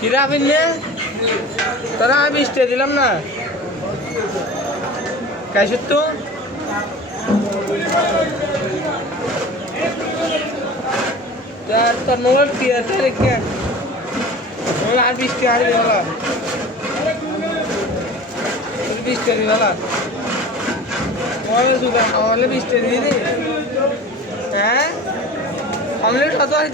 কিরা ফিরলে তোরা আমি 20 টাকা দিলাম না কাইসুর তো তোর মোবাইল টিয়ারটা রেখে মোবাইল আর 20 টাকা দিয়ে বলা 20 টাকা দিয়ে বলা মোবাইল সুদা আমালে 20 টাকা দিয়ে দে হ্যাঁ অমলেট কত আছে